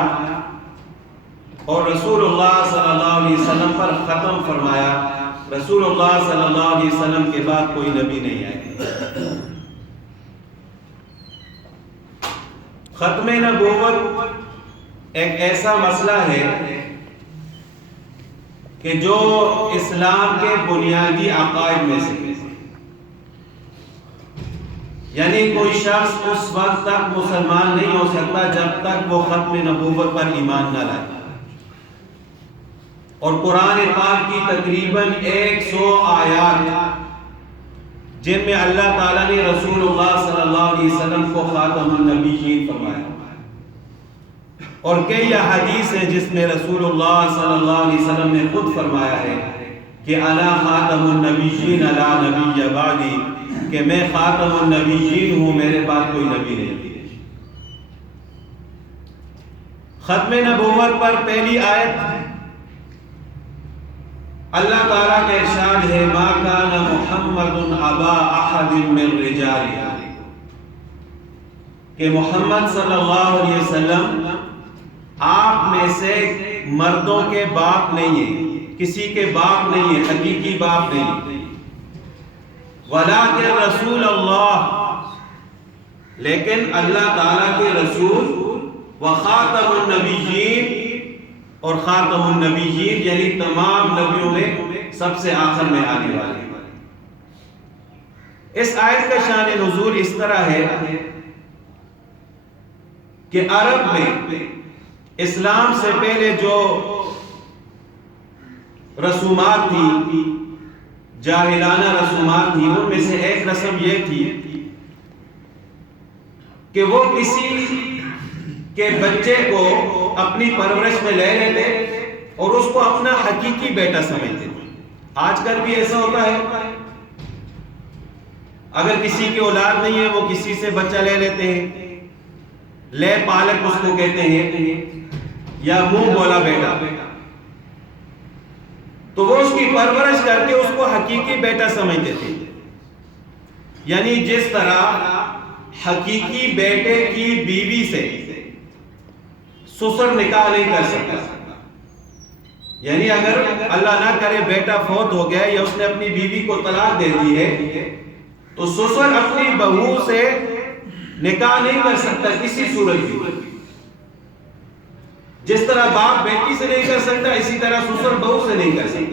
فرمایا اور رسول اللہ صلی اللہ علیہ وسلم پر ختم فرمایا. رسول اللہ صلی اللہ علیہ وسلم کے بعد کوئی نبی نہیں آئے. ختم نبوت ایک ایسا مسئلہ ہے کہ جو اسلام کے بنیادی عقائد میں سے، یعنی کوئی شخص اس وقت تک مسلمان نہیں ہو سکتا جب تک وہ ختم نبوت پر ایمان نہ لائے. اور قرآن پاک کی تقریباً 100 آیات جن میں اللہ تعالیٰ نے رسول اللہ صلی اللہ علیہ وسلم کو خاتم النبیین فرمایا، اور کئی احادیث ہیں جس میں رسول اللہ صلی اللہ علیہ وسلم نے خود فرمایا ہے کہ انا خاتم النبیین لا نبی بعدی، کہ میں خاتم النبیین ہوں، میرے بعد کوئی نبی نہیں. ختم نبوت پر پہلی آیت اللہ تعالیٰ کا ارشاد ہے ما کان محمد ابا احد من رجالکم، کہ محمد صلی اللہ علیہ وسلم آپ میں سے مردوں کے باپ نہیں ہیں، کسی کے باپ نہیں ہیں، حقیقی باپ نہیں. ولیکن رسول اللہ، لیکن اللہ تعالیٰ کے رسول، وخاتم النبیین، اور خاتم النبیین یعنی تمام نبیوں میں سب سے آخر میں آنے والے. اس آیت کا شان نزول اس طرح ہے کہ عرب میں اسلام سے پہلے جو رسومات تھی، جاہلانہ رسومات تھی، ان میں سے ایک رسم یہ تھی کہ وہ کسی کے بچے کو اپنی پرورش میں لے لیتے اور اس کو اپنا حقیقی بیٹا سمجھتے تھے. آج کل بھی ایسا ہوتا ہے، اگر کسی کی اولاد نہیں ہے وہ کسی سے بچہ لے لیتے ہیں، لے پالک اس کو کہتے ہیں، یا منہ بولا بیٹا، تو وہ اس کی پرورش کر کے اس کو حقیقی بیٹا سمجھتے تھے. یعنی جس طرح حقیقی بیٹے کی بیوی سے سسر نکاح نہیں کر سکتا، یعنی اگر اللہ نہ کرے بیٹا فوت ہو گیا یا اس نے اپنی بیوی کو طلاق دے دی ہے تو سسر اپنی بہو سے نکاح نہیں کر سکتا کسی صورت بھی. جس طرح باپ بیٹی سے نہیں کر سکتا، اسی طرح سسر بہو سے نہیں کر سکتا.